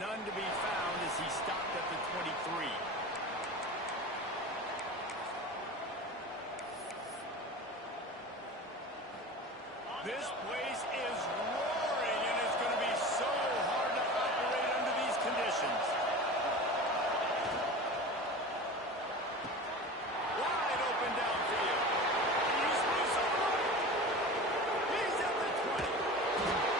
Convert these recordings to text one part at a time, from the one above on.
None to be found as he stopped at the 23. This place is roaring, and it's going to be so hard to operate under these conditions. Wide open downfield. He's loose on the right. He's at the 20.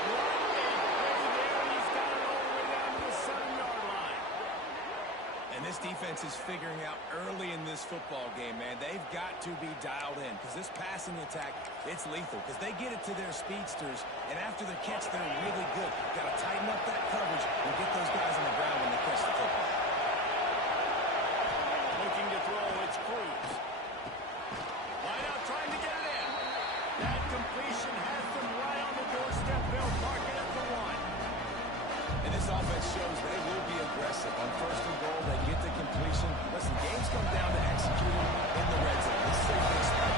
What a play there. He's got it all the way down to the 7-yard line. And this defense is figuring out early in this football game, man. They've got to be dialed in because this passing attack, it's lethal because they get it to their speedsters, and after the catch, they're really good. Got to tighten up that coverage and get those guys on the ground when they catch the football. Looking to throw, it's Cruz. Line out trying to get it in. That completion has them right on the doorstep. They'll park it at the 1. And this offense shows they will be aggressive. On first and goal, they get the completion. Listen, games come down to executing in the red zone. This is a big spot.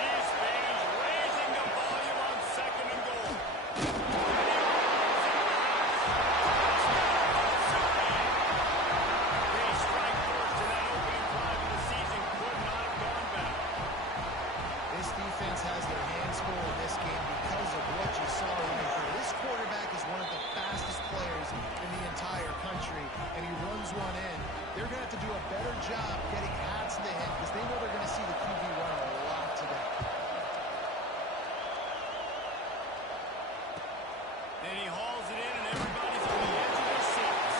These fans raising the volume on second and goal. They strike first in that opening drive of the season. Could not have gone better. This defense has their hands full in this game because of what you saw right here. This quarterback is one of the fastest players in the entire country, and he runs one in. They're going to have to do a better job getting hats to him because they know they're going to see the QB run a lot today. And he hauls it in, and everybody's on the edge of their seats.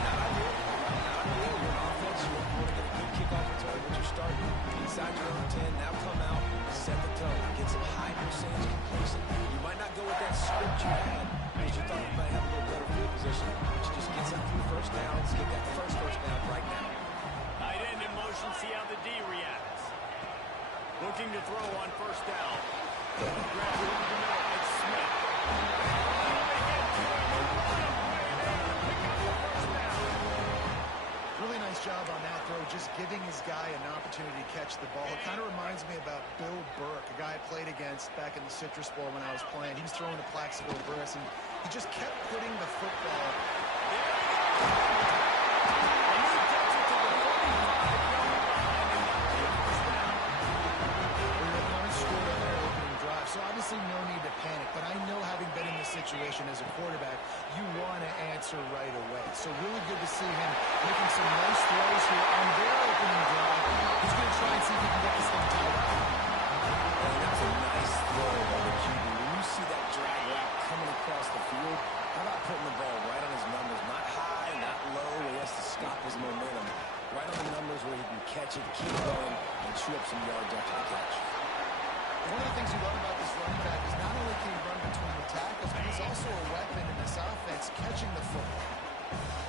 Not ideal. Not ideal. Your offense, you want to get a good kickoff return, but you're starting inside your own 10. Now come out, set the tone, get some high percentage completion. You might not go with that script you had because you thought you might have a little better field position, but you just get some few first downs, get that first down right now. Tight end in motion, see how the D reacts. Looking to throw on first down. Grabs it over the middle, it's Smith. Really nice job on that throw, just giving his guy an opportunity to catch the ball. It kind of reminds me about Bill Burke, a guy I played against back in the Citrus Bowl when I was playing. He was throwing to Plaxico Burress, and he just kept putting the football. And he gets it to the 45-yard line and knocks it first down. Their opponent scored on their opening drive, so obviously no need to panic. But I know, having been in this situation as a quarterback, you want to answer right away. So really good to see him making some nice throws here on their opening drive. He's going to try and see if he can get this thing tied up. And that's a nice throw by the QB. When you see that drag route coming across the field, how about putting the ball right on his numbers? Not high, not low, where he has to stop his momentum. Right on the numbers where he can catch it, keep going, and chew up some yards after the catch. One of the things you love about this running back is not only can he run between the tackles, but he's also a weapon in this offense, catching the football.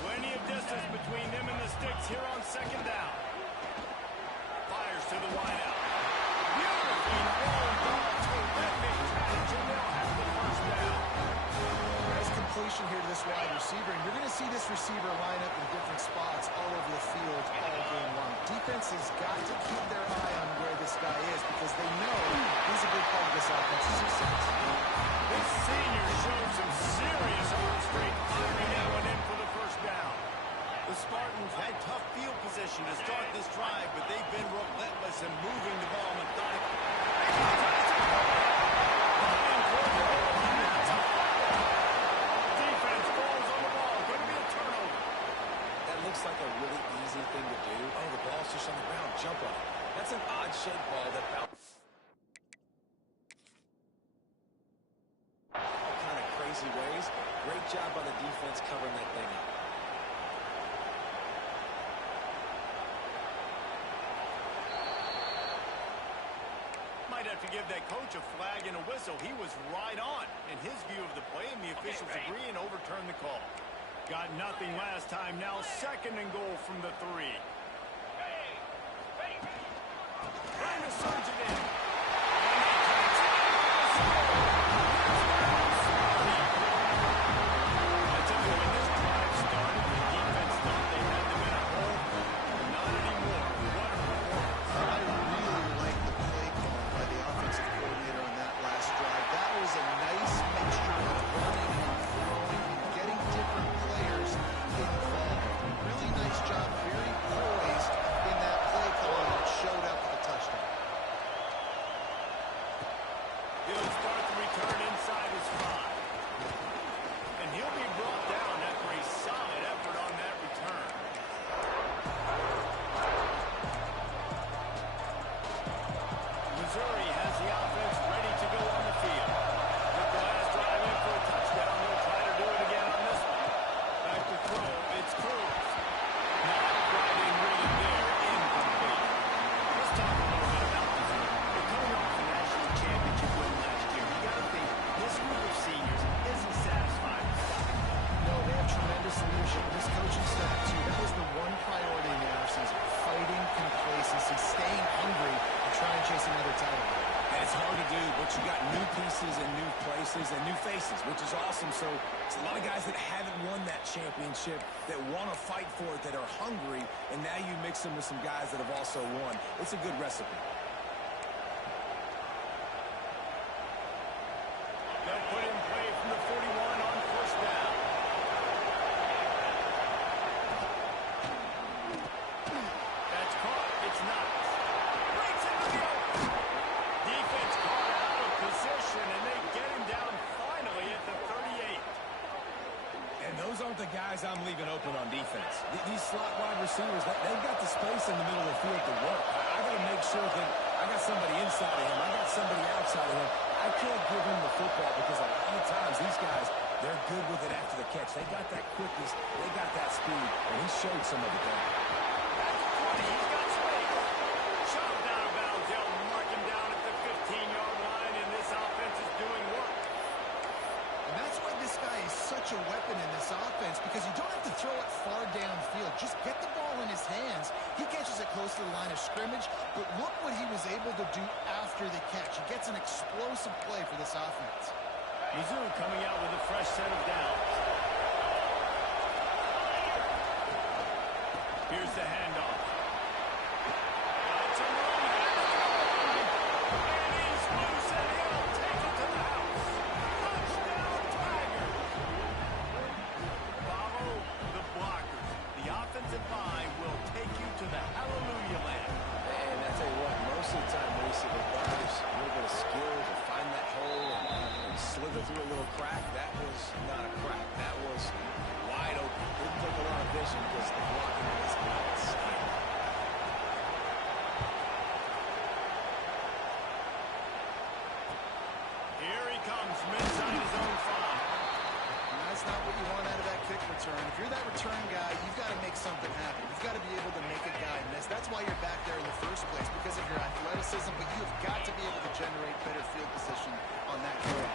Plenty of distance between them and the sticks here on second down. Fires to the wideout. Beautifully thrown ball. Terrific catch, and they'll have the first down. Nice completion here to this wide receiver, and you're going to see this receiver line up in different spots all over the field all game long. Defense has got to keep their eye on where this guy is because they know he's a big part of this offense's success. This senior showed some serious arm strength, firing that one in for the first down. The Spartans had tough field position to start this drive, but they've been relentless in moving the ball methodically. Defense falls on the ball. Going to be a turnover. That looks like a really easy thing to do. Oh, the ball's just on the ground. Jump on it. That's an odd-shaped ball that bounced. All kind of crazy ways. Great job by the defense covering that thing up. Might have to give that coach a flag and a whistle. He was right on in his view of the play, and the officials agree and overturn the call. Got nothing last time. Now second and goal from the 3. Trying to surge it in. I tell you, when this drive started, the defense thought they had them in a hole. Not anymore. What a performance. I really like the play call by the offensive coordinator on that last drive. That was a nice mixture of running and throwing and getting pieces and new places and new faces, which is awesome. So it's a lot of guys that haven't won that championship that want to fight for it, that are hungry, and now you mix them with some guys that have also won. It's a good recipe. They'll put in play from the 41 on first down. That's caught. It's not. Breaks into the open. Defense caught out of position, and they get him down finally at the 38. And those aren't the guys I'm leaving open on defense. These slot wide receivers, they've got the space in the middle of the field to work. I got to make sure that I got somebody inside of him. I got somebody outside of him. I can't give him the football because a lot of times these guys, they're good with it after the catch. They got that quickness. They got that speed, and he showed some of it there. That's 20. He's got space. Shot down of bounds. They'll mark him down at the 15-yard line, and this offense is doing work. And that's why this guy is such a weapon in this offense, because you don't have to throw it far downfield. Just get the ball in his hands. He catches it close to the line of scrimmage, but look what he was able to do after the catch. He gets an explosive play for this offense. Mizzou coming out with a fresh set of downs. Here's the handoff. It's a run. And he's loose, and he'll take it to the house. Touchdown, Tiger. Follow the blockers. The offensive line will take you to the hallelujah land. And I tell you what, most of the time, Mason, it requires a little bit of skill to find that hole and slither through a little crack. That was not a crack. That was wide open. Didn't take a lot of vision because the blocking was outstanding. Here he comes from inside his own 5. And that's not what you want out of that kick return. If you're that return guy, you've got to make something happen. You've got to be able to make a guy miss. That's why you're back there in the first place, because of your athleticism, but you've got to be able to generate better field position on that kick.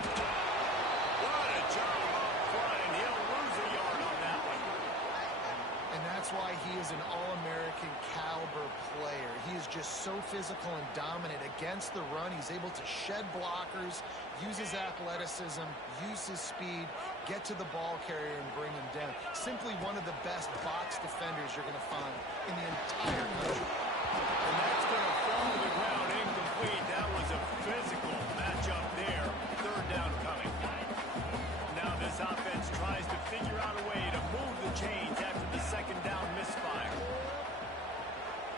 What a job up front, and he'll lose a yard on that one. And that's why he is an All-American caliber player. He is just so physical and dominant against the run. He's able to shed blockers, use his athleticism, use his speed, get to the ball carrier and bring him down. Simply one of the best box defenders you're going to find in the entire country. And that's going to fall to the ground incomplete. That was a physical matchup there. Third down coming. Now this offense tries to figure out a way to move the chains after the second down misfire.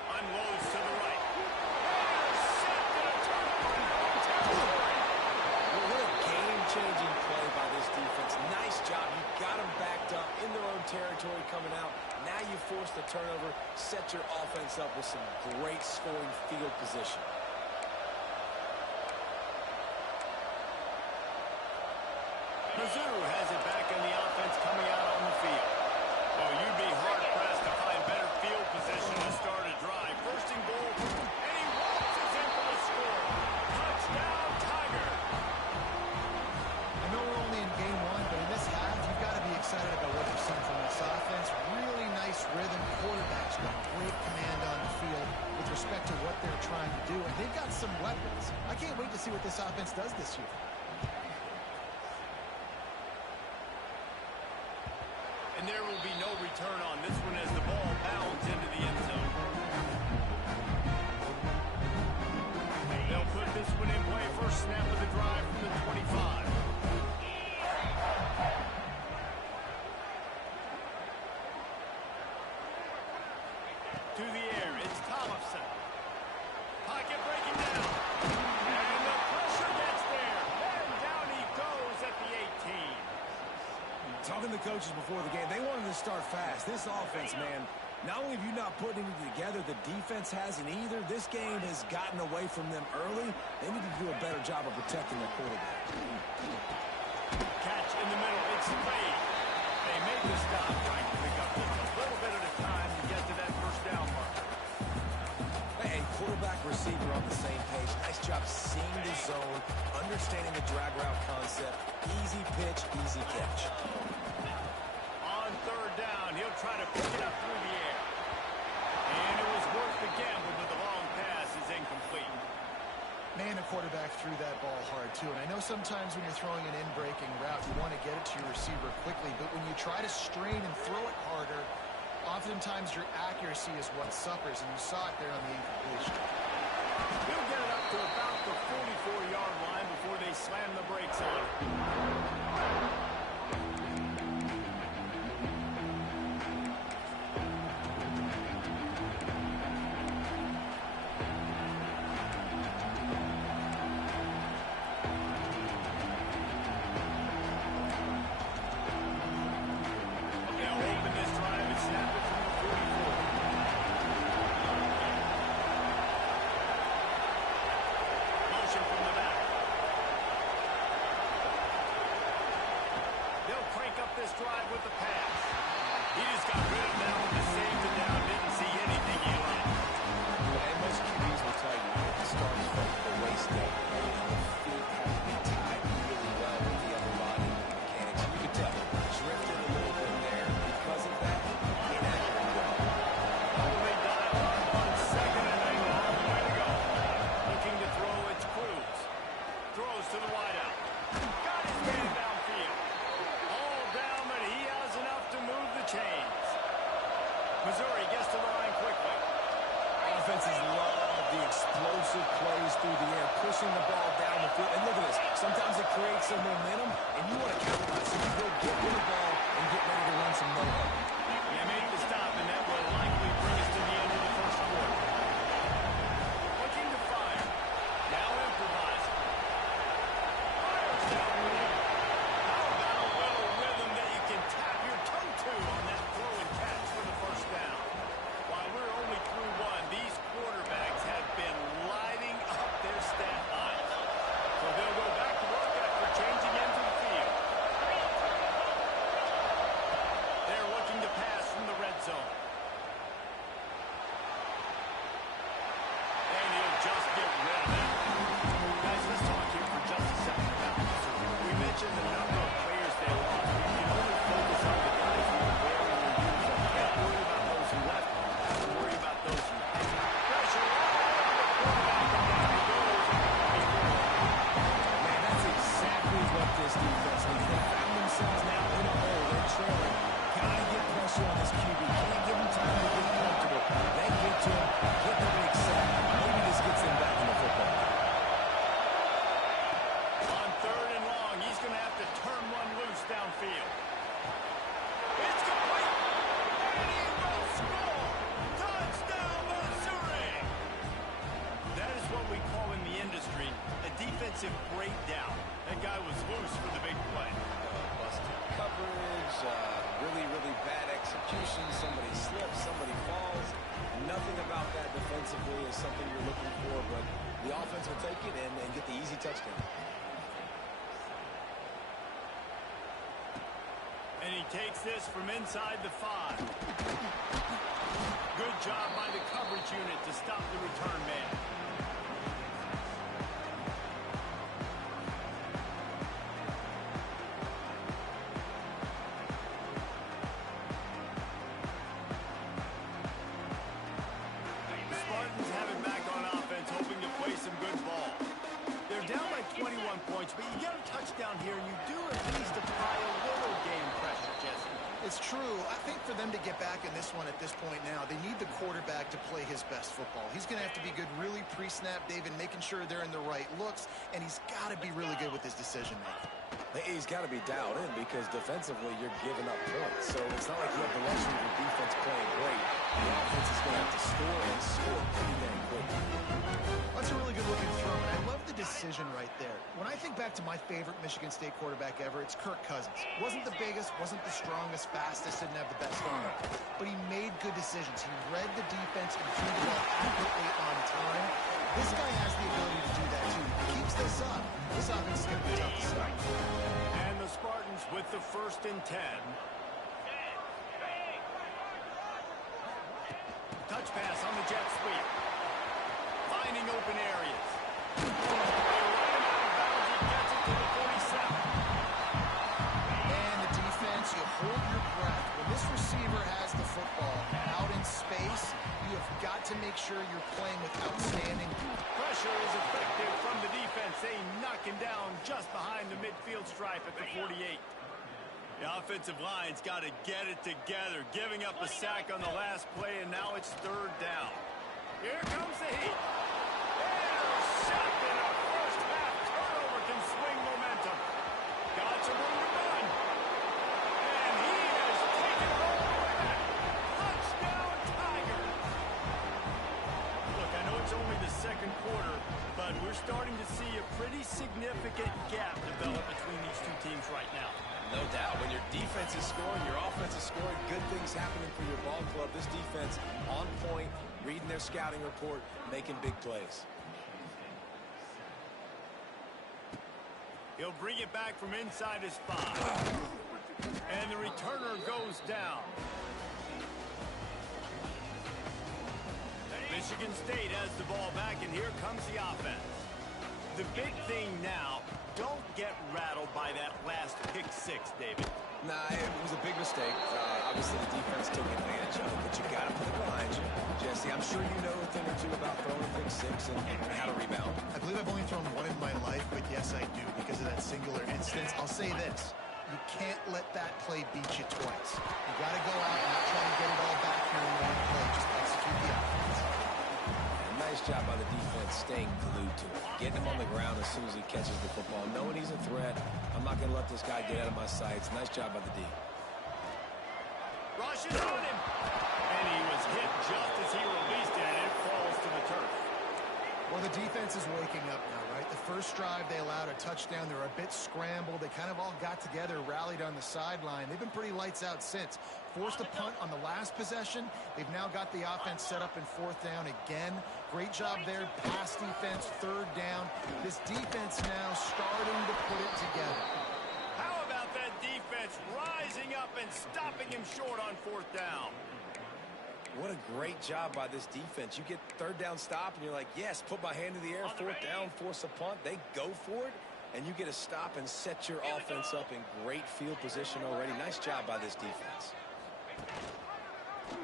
Unloads to the right. Intercepted, a turnover in their own territory. Well, what a game-changing play by this defense. Nice job. You got them backed up in their own territory coming out. Now you force the turnover, set your offense up with some great scoring field position. Mizzou has it back in the offense coming out on the field. Oh, you'd be hard-pressed to find better field position to start a drive. First and goal, and he waltzes in for the score. Touchdown, Tiger. I know we're only in game one, but in this half, you've got to be excited about what you've seen from this offense. Really nice rhythm. Quarterback's got great command on the field with respect to what they're trying to do, and they've got some weapons. I can't wait to see what this offense does this year. And there will be no return on this one as the ball bounds into the end zone. They'll put this one in play. First snap of the drive from the 25. To the air, it's Tollefson. Pocket breaking down. And the pressure gets there. And down he goes at the 18. Talking to the coaches before the game, they wanted to start fast. This offense, man, not only have you not put anything together, the defense hasn't either. This game has gotten away from them early. They need to do a better job of protecting their quarterback. Catch in the middle. It's Spade. They make the stop, trying to pick up just a little bit at a time to get to that first down mark. Hey, quarterback, receiver on the same page. Nice job seeing the zone, understanding the drag route concept. Easy pitch, easy catch. On third down, he'll try to pick it up through the air. And it was worth the gamble, but the long pass is incomplete. Man, a quarterback threw that ball hard, too. And I know sometimes when you're throwing an in-breaking route, you want to get it to your receiver quickly. But when you try to strain and throw it harder, oftentimes your accuracy is what suffers. And you saw it there on the incompletion. He'll get it up to about the 44-yard line before they slam the brakes on it. This drive with the pass. He just got rid of that one to save the down. Didn't see anything he liked. And most QBs will tell you it starts from the waist down. The feet have to be tied really well with the upper body mechanics. You can tell drifted a little bit there because of that inaccurate throw. Oh, they dive on second and a long way to go. Looking to throw, it's Cruz. Throws to the wideout. Got his man downfield. Chains. Missouri gets to the line quickly. Offenses love the explosive plays through the air, pushing the ball down the field. And look at this. Sometimes it creates some momentum, and you want to capitalize. So you go get rid of the ball and get ready to run some no-huddle. They make the stop, and that will likely bring us to the end of the first quarter. Looking to fire. Now improvising. Fires down the middle. How about a little rhythm that you can tap your toe to on that throw and catch for the first down? While we're only through one, these quarterbacks have been lighting up their stat lines. So they'll go back to work after changing into the field. They're looking to pass from the red zone. And he'll just get rid of it. Guys, let's talk here for just a second about this. We mentioned the number of players they lost. We can only focus on the guys who are wearing their uniform. Can't worry about those who left. Have to worry about those who haven't. Pressure all over the quarterback, and down he goes. Man, that's exactly what this defense needs. They found themselves now in a hole. They're trailing. Gotta get pressure on this QB. Can't give him time to get comfortable. They get to him, get the big sack. Maybe this gets them back in the football. On third and long, he's going to have to turn one loose downfield. It's complete. And he will score. Touchdown, Missouri. That is what we call in the industry a defensive breakdown. That guy was loose for the big play. Busted coverage, really bad execution. Somebody slips, somebody falls. Nothing about that defensively is something you're looking for, but the offense will take it and get the easy touchdown. And he takes this from inside the 5. Good job by the coverage unit to stop the return man. The Spartans have it back on offense, hoping to play some good ball. They're down by 21 points, but you get a touchdown here, and you do at least apply a little game pressure, Jesse. It's true. I think for them to get back in this one at this point now, they need the quarterback to play his best football. He's going to have to be good really pre-snap, David, making sure they're in the right looks, and he's got to be really good with his decision-making. He's got to be dialed in because defensively you're giving up points. So it's not like you have the luxury of the defense playing great. The offense is going to have to score and score pretty dang quick. That's a really good-looking throw, and I love the decision right there. When I think back to my favorite Michigan State quarterback ever, it's Kirk Cousins. Wasn't the biggest, wasn't the strongest, fastest, didn't have the best arm, but he made good decisions. He read the defense and threw the ball accurately on time. This guy has the ability to do that, too. If he keeps this up, this offense is going to be tough to stop. And the Spartans with the 1st and 10. Touch pass on the jet sweep. Finding open areas. They run him out of bounds. He gets it to the 47. And the defense, you hold your breath. When this receiver has the football out in space, you have got to make sure you're playing with outstanding. Pressure is effective from they knock him down just behind the midfield stripe at the 48. The offensive line's got to get it together, giving up a sack on the last play, and now it's third down. Here comes the heat. Intercepted. A first-half turnover can swing momentum. Got some room to run. And he has taken it all the way back. Touchdown, Tigers. Look, I know it's only the second quarter, but we're starting to see a pretty significant gap develop between these two teams right now. No doubt. When your defense is scoring, your offense is scoring, good things happening for your ball club. This defense on point, reading their scouting report, making big plays. He'll bring it back from inside his 5. And the returner goes down. Michigan State has the ball back, and here comes the offense. The big thing now, don't get rattled by that last pick 6, David. Nah, it was a big mistake. Obviously, the defense took advantage of it, but you got to put it behind you. Jesse, I'm sure you know a thing or two about throwing a pick 6 and how to rebound. I believe I've only thrown one in my life, but yes, I do because of that singular instance. I'll say this. You can't let that play beat you twice. You got to go out and not try to get it all back here in one play. Just execute the offense. Nice job by the defense staying glued to it. Getting him on the ground as soon as he catches the football. Knowing he's a threat, I'm not going to let this guy get out of my sights. Nice job by the D. Rushes on him. And he was hit just as he released it, and it falls to the turf. Well, the defense is waking up now, right? The first drive, they allowed a touchdown. They were a bit scrambled. They kind of all got together, rallied on the sideline. They've been pretty lights out since. Forced a punt on the last possession. They've now got the offense set up in 4th down again. Great job there. Pass defense, 3rd down. This defense now starting to put it together. How about that defense rising up and stopping him short on 4th down? What a great job by this defense. You get 3rd down stop, and you're like, yes, put my hand in the air, 4th down, force a punt. They go for it, and you get a stop and set your offense up in great field position already. Nice job by this defense.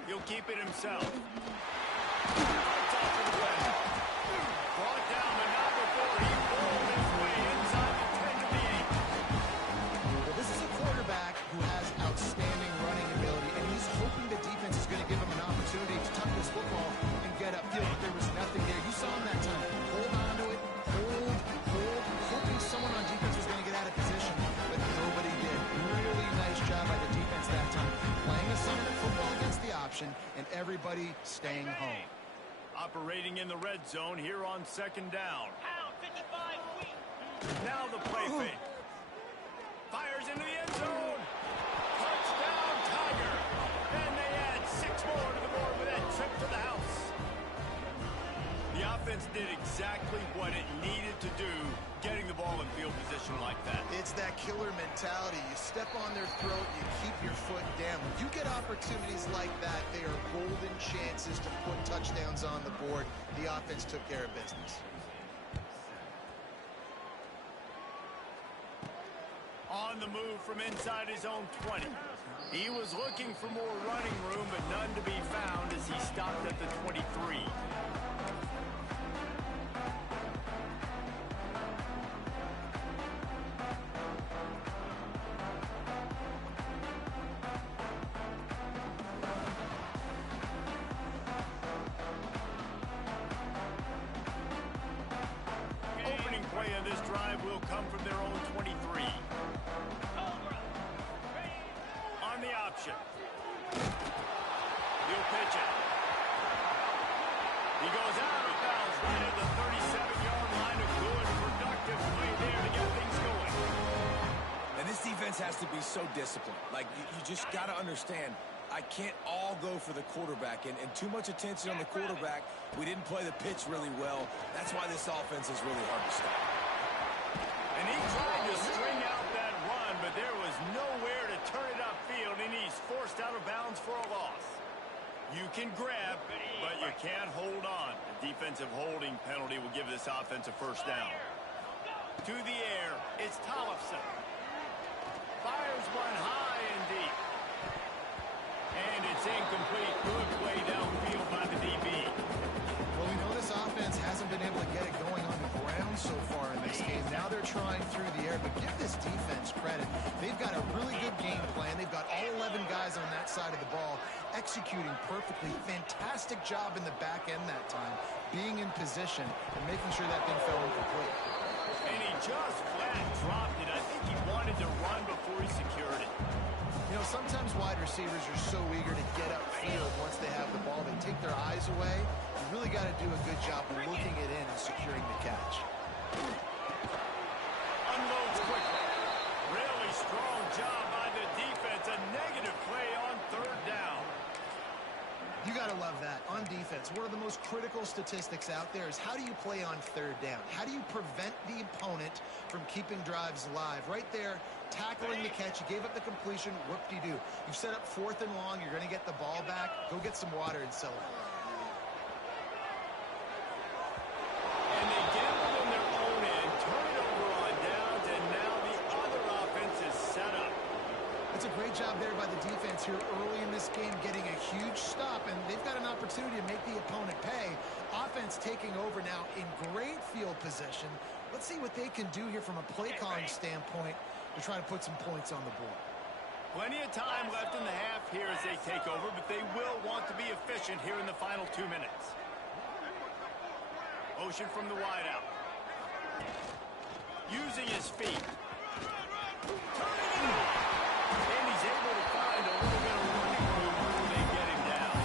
He'll keep it himself. Brought down, but not before he rolled his way inside the 10 to the 8. Well, this is a quarterback who has outstanding running ability, and he's hoping the defense is going to give him an opportunity to tuck this football and get upfield, but there was nothing there. You saw him that time. Hold on to it, hold, hoping someone on defense was going to get out of position, but nobody did. Really nice job by the defense that time. Playing assignment football against the option, and everybody staying home. Operating in the red zone here on 2nd down. Now the play fake. Fires into the end zone. Touchdown, Tiger. And they add 6 more to the board with that trip to the house. The offense did exactly what it needed to do, getting the ball in field position like that. It's that killer mentality. You step on their throat, you keep your foot down. When you get opportunities like that, they are golden chances to put touchdowns on the board. The offense took care of business. On the move from inside his own 20. He was looking for more running room, but none to be found as he stopped at the 23. Opening play of this drive will come from their own 23. On the option. He'll pitch it. He goes out of bounds right at the 37-yard line. A good, productive play there to get things going. And this defense has to be so disciplined. Like, you just got to understand, I can't all go for the quarterback. And too much attention on the quarterback. We didn't play the pitch really well. That's why this offense is really hard to stop. And he tried to string out that run, but there was nowhere to turn it upfield, and he's forced out of bounds for a loss. You can grab, but you can't hold on. A defensive holding penalty will give this offense a 1st down. To the air, it's Tollefson. Fires one high and deep. And it's incomplete. Good play downfield by the DB. Well, we know this offense hasn't been able to get it going on the ground so far in this game. trying through the air, but give this defense credit. They've got a really good game plan. They've got all 11 guys on that side of the ball executing perfectly. Fantastic job in the back end that time, being in position and making sure that thing fell incomplete. And he just flat dropped it. I think he wanted to run before he secured it. You know, sometimes wide receivers are so eager to get upfield once they have the ball, they take their eyes away. You really got to do a good job looking it in and securing the catch. Unloads quickly. Really strong job by the defense. A negative play on third down. You got to love that. On defense, one of the most critical statistics out there is how do you play on third down? How do you prevent the opponent from keeping drives alive? Right there, tackling the catch. You gave up the completion. Whoop-de-doo. You've set up 4th and long. You're going to get the ball back. Go get some water and celebrate. And they gamble in their own end, turn it over on downs, and now the other offense is set up. It's a great job there by the defense here early in this game, getting a huge stop, and they've got an opportunity to make the opponent pay. Offense taking over now in great field position. Let's see what they can do here from a play calling standpoint to try to put some points on the board. Plenty of time left in the half here as they take over, but they will want to be efficient here in the final 2 minutes. Motion from the wideout. Using his feet. Turning it on. And he's able to find a little bit of running room when they get him down.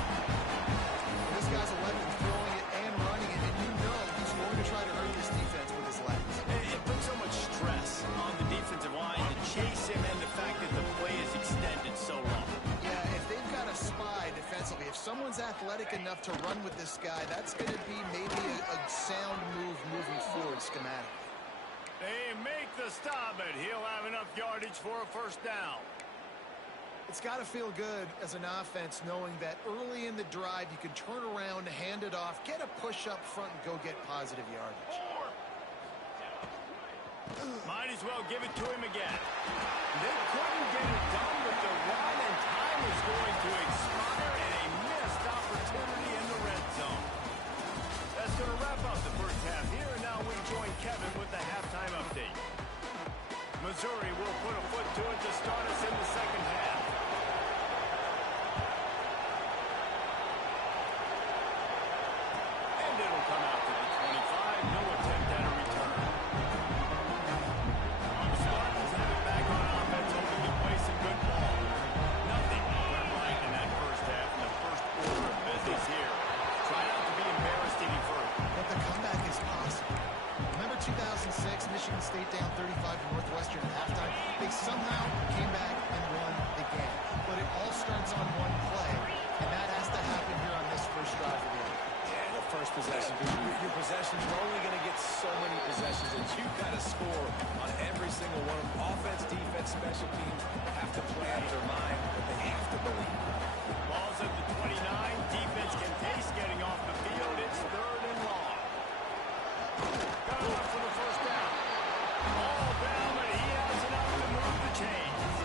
This guy's a weapon, throwing it and running it, and you know he's going to try to hurt this defense with his legs. It puts so much stress on the defensive line to chase him and the fact that the play is extended so long. Yeah, if they've got a spy defensively, if someone's athletic enough to run with this guy, that's going to be maybe a sound move moving forward schematically. They make the stop, but he'll have enough yardage for a first down. It's got to feel good as an offense knowing that early in the drive you can turn around, hand it off, get a push up front, and go get positive yardage. Might as well give it to him again. They couldn't get it done with the run, and time is going to expire, and a missed opportunity in the red zone. That's going to wrap up the first half here, and now we join Kevin with the halftime update. Missouri will put a foot to it to start us in the second half. And it'll come out to the 25. No attempt at a return. The Spartans have it back on offense, hoping to play some good ball. Nothing went right in that first half in the first order of business here. Try not to be embarrassed any further. But the comeback is possible. Remember 2006, Michigan State down 35 to Northwestern at halftime? They somehow came back and won the game. But it all starts on one play, and that has to happen here on this first drive of the game. Yeah, the first possession. Your possessions, you're only going to get so many possessions, and you've got to score on every single one of them. Offense, defense, special teams have to play out of their mind, but they have to believe. Ball's at the 29. Defense can pace getting off the field. It's 3rd and long. Got enough for the first down. Ball down, but he has enough to move the chains.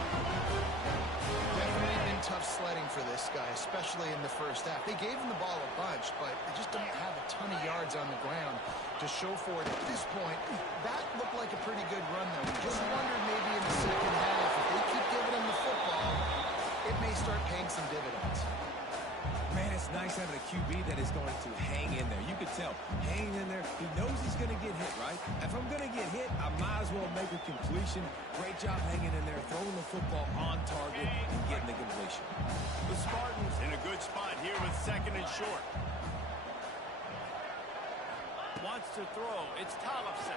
Definitely been tough sledding for this guy, especially in the first half. They gave him the ball a bunch, but they just don't have a ton of yards on the ground to show for it at this point. That looked like a pretty good run, though. You just wondered maybe in the second half, if they keep giving him the football, it may start paying some dividends. Man, it's nice having a QB that is going to hang in there. You can tell, hanging in there, he knows he's going to get hit, right? If I'm going to get hit, I might as well make a completion. Great job hanging in there, throwing the football on target and getting the completion. The Spartans in a good spot here with 2nd and short. Wants to throw. It's Tollefson.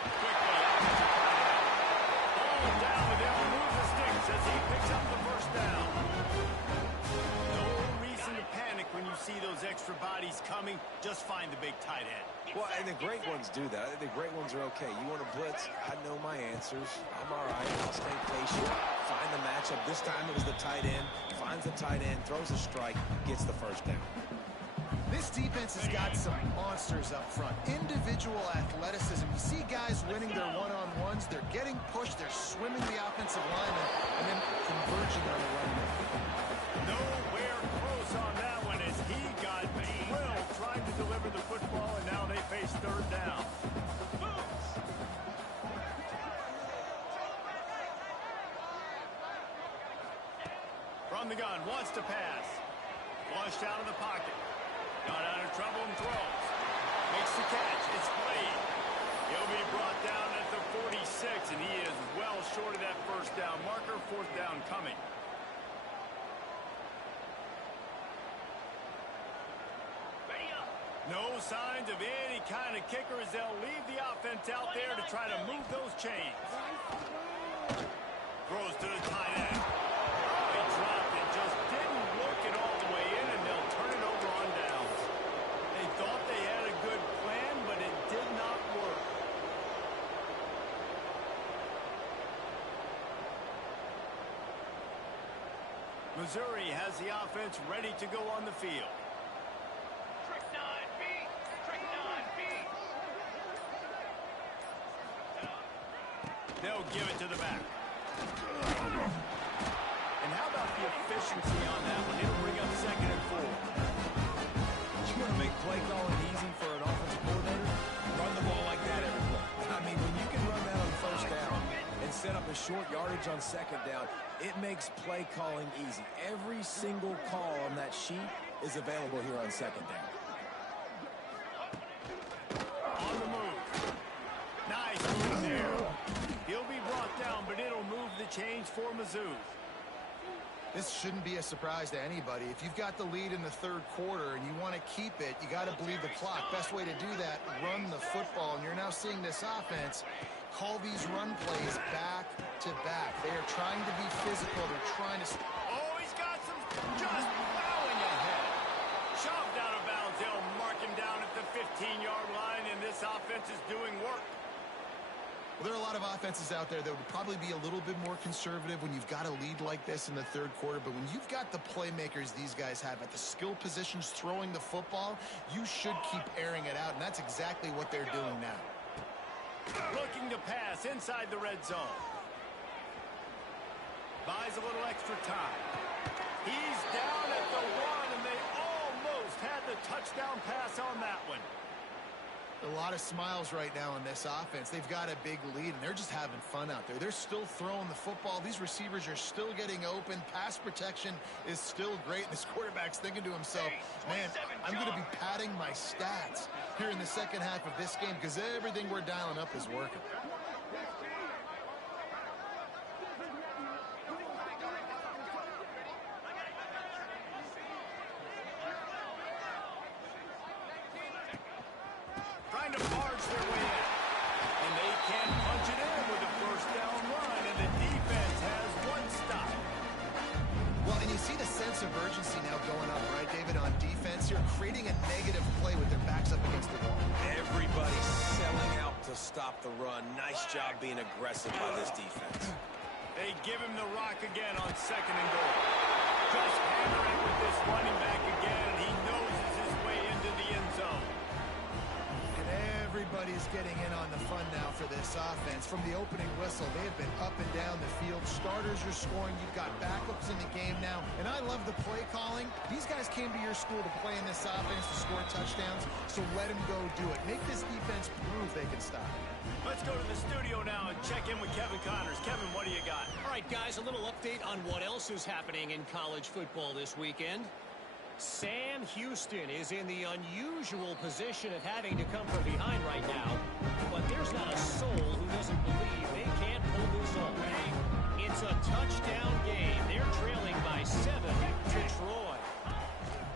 Quickly out to the tight end. Ball down, but they'll move the sticks as he picks up the first down. No reason to panic when you see those extra bodies coming. Just find the big tight end. Well, and the great ones do that. I think the great ones are okay. You want to blitz? I know my answers. I'm all right. I'll stay patient. Find the matchup. This time it was the tight end. Finds the tight end, throws a strike, gets the first down. This defense has got some monsters up front. Individual athleticism. You see guys winning their one-on-ones. They're getting pushed. They're swimming the offensive lineman and then converging on the running back. Nowhere close on that one as he got drilled trying to deliver the football, and now they face 3rd down. the gun, wants to pass. Flushed out of the pocket. Got out of trouble and throws. Makes the catch. It's Blade. He'll be brought down at the 46, and he is well short of that first down marker. Fourth down coming. No signs of any kind of kicker as they'll leave the offense out there to try to move those chains. Throws to the tight end. Oh, he dropped it. Just didn't work it all the way in, and they'll turn it over on downs. They thought they had a good plan, but it did not work. Missouri has the offense ready to go on the field. They'll give it to the back. And how about the efficiency on that one? It'll bring up 2nd and 4. You want to make play calling easy for an offensive coordinator? Run the ball like that every play. I mean, when you can run that on first down and set up a short yardage on second down, it makes play calling easy. Every single call on that sheet is available here on second down. On the move. Nice move there. He'll be brought down, but it'll move the chains for Mizzou. This shouldn't be a surprise to anybody. If you've got the lead in the third quarter and you want to keep it, you got to bleed the clock. Best way to do that, run the football. And you're now seeing this offense call these run plays back to back. They are trying to be physical. They're trying to... Oh, he's got some... Just plowing ahead. Shoved out of bounds. They'll mark him down at the 15-yard line, and this offense is doing work. Well, there are a lot of offenses out there that would probably be a little bit more conservative when you've got a lead like this in the third quarter. But when you've got the playmakers these guys have at the skill positions throwing the football, you should keep airing it out. And that's exactly what they're doing now. Looking to pass inside the red zone. Buys a little extra time. He's down at the 1, and they almost had the touchdown pass on that one. A lot of smiles right now on this offense. They've got a big lead, and they're just having fun out there. They're still throwing the football. These receivers are still getting open. Pass protection is still great. This quarterback's thinking to himself, man, I'm going to be padding my stats here in the second half of this game because everything we're dialing up is working. Trying to barge their way in. And they can't punch it in with a first down run, and the defense has one stop. Well, and you see the sense of urgency now going up, right, David, on defense here, creating a negative play with their backs up against the wall. Everybody's selling out to stop the run. Nice job being aggressive by this defense. They give him the rock again on 2nd and goal. Just hammering with this running back again, and he noses his way into the end zone. Everybody's getting in on the fun now for this offense. From the opening whistle, they have been up and down the field. Starters are scoring. You've got backups in the game now. And I love the play calling. These guys came to your school to play in this offense to score touchdowns, so let them go do it. Make this defense prove they can stop it. Let's go to the studio now and check in with Kevin Connors. Kevin, what do you got? All right, guys, a little update on what else is happening in college football this weekend. Sam Houston is in the unusual position of having to come from behind right now, but there's not a soul who doesn't believe they can't pull this off. It's a touchdown game. They're trailing by 7 to Troy.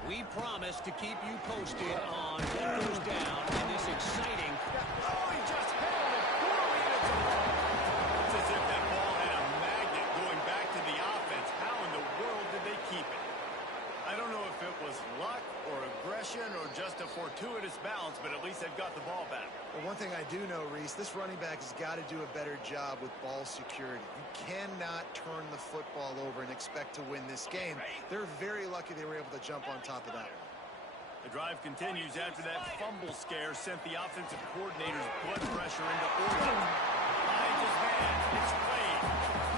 We promise to keep you posted on what goes down in this exciting... Oh, he just handled it poorly, and it's a ball. It's as if that ball had a magnet going back to the offense. How in the world did they keep it? I don't know if it was luck or aggression or just a fortuitous bounce, but at least they've got the ball back. Well, one thing I do know, Reese, this running back has got to do a better job with ball security. You cannot turn the football over and expect to win this game. They're very lucky they were able to jump on top of that one. The drive continues after that fumble scare sent the offensive coordinator's blood pressure into order. Finds his hands. It's played.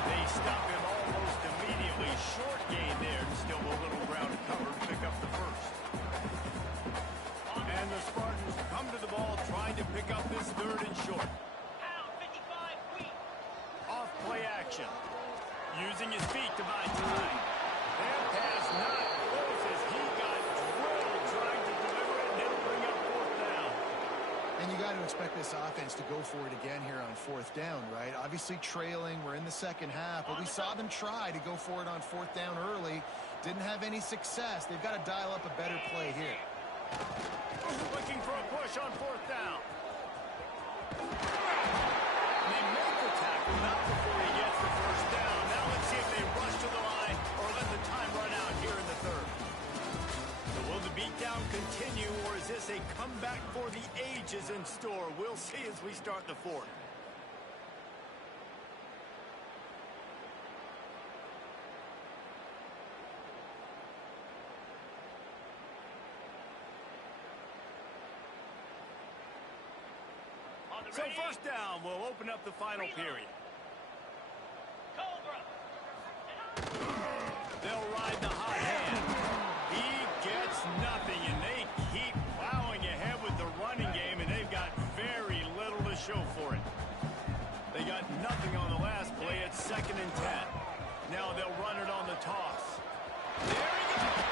They stop him almost immediately. Short gain there. Still a little ground to cover to pick up the first. And the Spartans come to the ball trying to pick up this 3rd and short. Off play action. Using his feet to buy time. They'll And you got to expect this offense to go for it again here on fourth down, right? Obviously trailing, we're in the second half, but we saw them try to go for it on fourth down early. Didn't have any success. They've got to dial up a better play here. Looking for a push on fourth down. They make the tackle not before he gets the first down. Now let's see if they rush to the line or let the time run out here in the third. So will the beatdown continue, or is this a comeback for the ages in store? We'll see as we start the fourth. So first down will open up the final period. They'll ride the hot hand. He gets nothing, and they keep plowing ahead with the running game, and they've got very little to show for it. They got nothing on the last play. It's 2nd and 10. Now they'll run it on the toss. There he goes.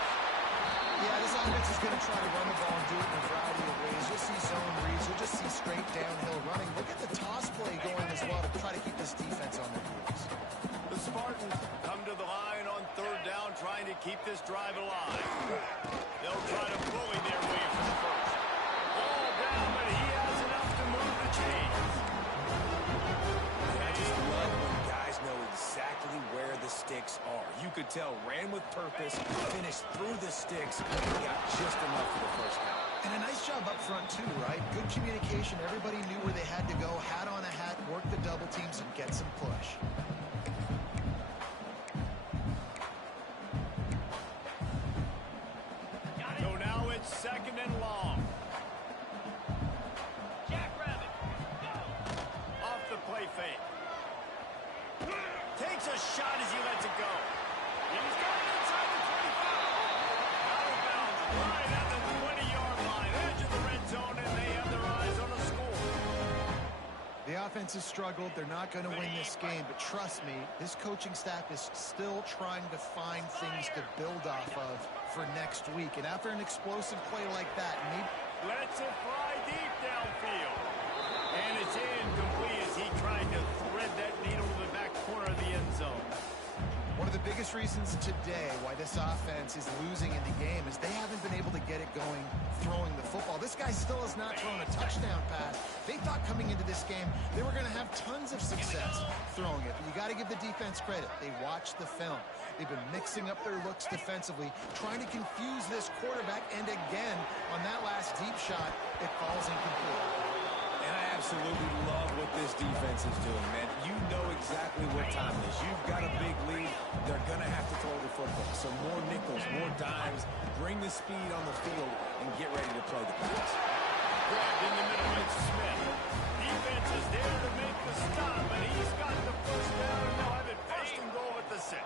Yeah, this offense is going to try to run the ball and do it in a variety of ways. You'll see zone reads. You'll just see straight downhill running. Look at the toss play going as well to try to keep this defense on their heels. The Spartans come to the line on third down, trying to keep this drive alive. They'll try to bully their way for the first. Ball down, but he has enough to move the chains. I just love when guys know exactly where the sticks are. You could tell ran with purpose, finished through the sticks, and got just enough for the first down. And a nice job up front, too, right? Good communication. Everybody knew where they had to go. Hat on a hat, work the double teams, and get some push. So now it's 2nd and long. Jackrabbit, go! Off the play fake. Takes a shot as he lets it go. He's got it inside the 25. Out of bounds, right at the 20-yard line, edge of the red zone, and they have their eyes on a score. The offense has struggled. They're not going to win this game, but trust me, this coaching staff is still trying to find things to build off of for next week. And after an explosive play like that, Lets it fly deep downfield. And it's incomplete as he tried to thread that needle to the back corner of the end zone. one of the biggest reasons today why this offense is losing in the game is they haven't been able to get it going throwing the football. This guy still has not thrown a touchdown pass. They thought coming into this game they were going to have tons of success throwing it. But you got to give the defense credit. They watched the film. They've been mixing up their looks defensively, trying to confuse this quarterback, and again, on that last deep shot, it falls incomplete. And I absolutely love what this defense is doing, man. You know exactly what time it is. You've got a big lead. They're going to have to throw the football. So more nickels, more dimes, bring the speed on the field, and get ready to play the pass. Grabbed in the middle, it's Smith. Defense is there to make the stop, and he's got the first down, and they'll have it first and goal at the 6.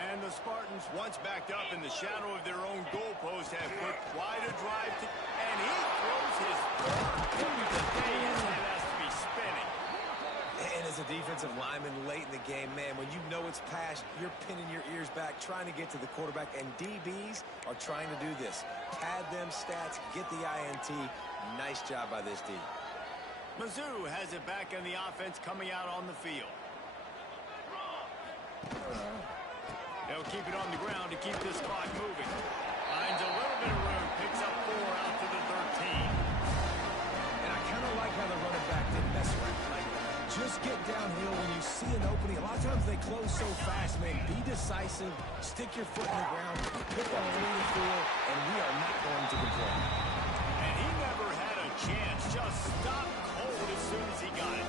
And the Spartans, once backed up in the shadow of their own goalpost, have put quite a drive to... And he throws his third pick of the day as that has to be spinning. And as a defensive lineman late in the game, man, when you know it's passed, you're pinning your ears back, trying to get to the quarterback, and DBs are trying to do this. Pad them stats, get the INT. Nice job by this D. Mizzou has it back in the offense coming out on the field. They'll keep it on the ground to keep this clock moving. Finds a little bit of room, picks up 4 out to the 13. And I kind of like how the running back didn't mess around. Like, just get downhill when you see an opening. A lot of times they close so fast, man. Be decisive, stick your foot in the ground, put the hole in the field, and we are not going to complain. And he never had a chance, just stopped cold as soon as he got it.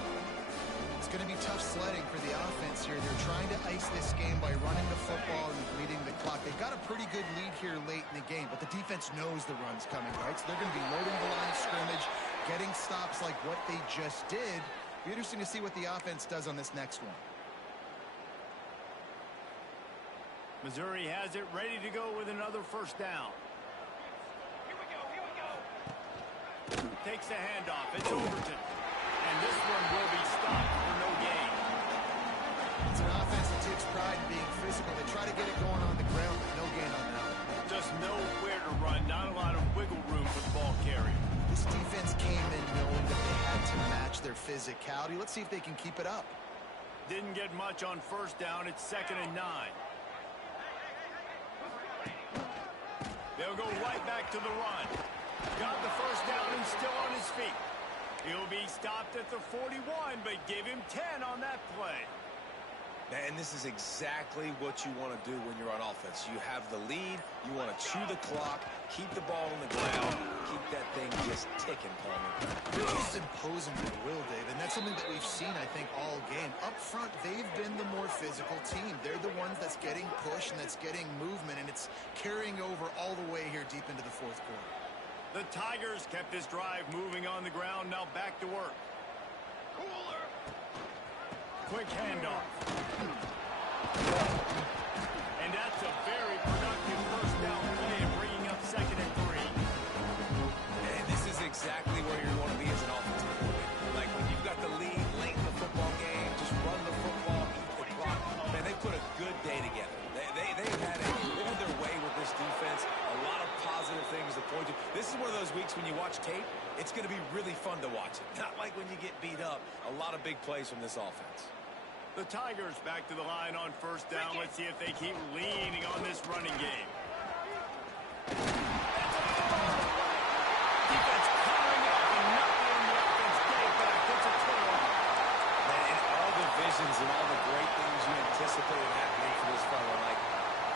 It's going to be tough sledding for the offense here. They're trying to ice this game by running the football and bleeding the clock. They've got a pretty good lead here late in the game, but the defense knows the run's coming, right? So they're going to be loading the line of scrimmage, getting stops like what they just did. Be interesting to see what the offense does on this next one. Missouri has it ready to go with another first down. Here we go. Takes the handoff. It's Overton. And this one will be stopped for no gain. It's an offense that takes pride in being physical. They try to get it going on the ground, but no gain on that one. Just nowhere to run. Not a lot of wiggle room for the ball carrier. This defense came in knowing that they had to match their physicality. Let's see if they can keep it up. Didn't get much on first down. It's 2nd and 9. They'll go right back to the run. Got the first down and still on his feet. He'll be stopped at the 41, but give him 10 on that play. And this is exactly what you want to do when you're on offense. You have the lead. You want to chew the clock, keep the ball on the ground, keep that thing just ticking, Coleman. They're just imposing their will, Dave, and that's something that we've seen, I think, all game. Up front, they've been the more physical team. They're the ones that's getting push and that's getting movement, and it's carrying over all the way here deep into the fourth quarter. The Tigers kept this drive moving on the ground. Now back to work. Cooler. Quick handoff. And that's a very productive first down play and bringing up 2nd and 3. And this is exactly where you want to be as an offensive coordinator. Like when you've got the lead late in the football game, just run the football, eat the clock. Man, they put a good day together. They've had their way with this defense. A lot of positive things to point to. This is one of those weeks when you watch tape, it's going to be really fun to watch it. Not like when you get beat up. A lot of big plays from this offense. The Tigers back to the line on first down. Let's see if they keep leaning on this running game. Defense covering up and not letting the offense get it back. It's a turnover. Man, and all the visions and all the great things you anticipated happening for this fella, like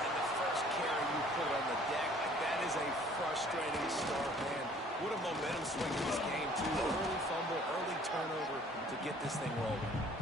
and the first carry you put on the deck, like that is a frustrating start, man. What a momentum swing in this game, too. Early fumble, early turnover to get this thing rolling.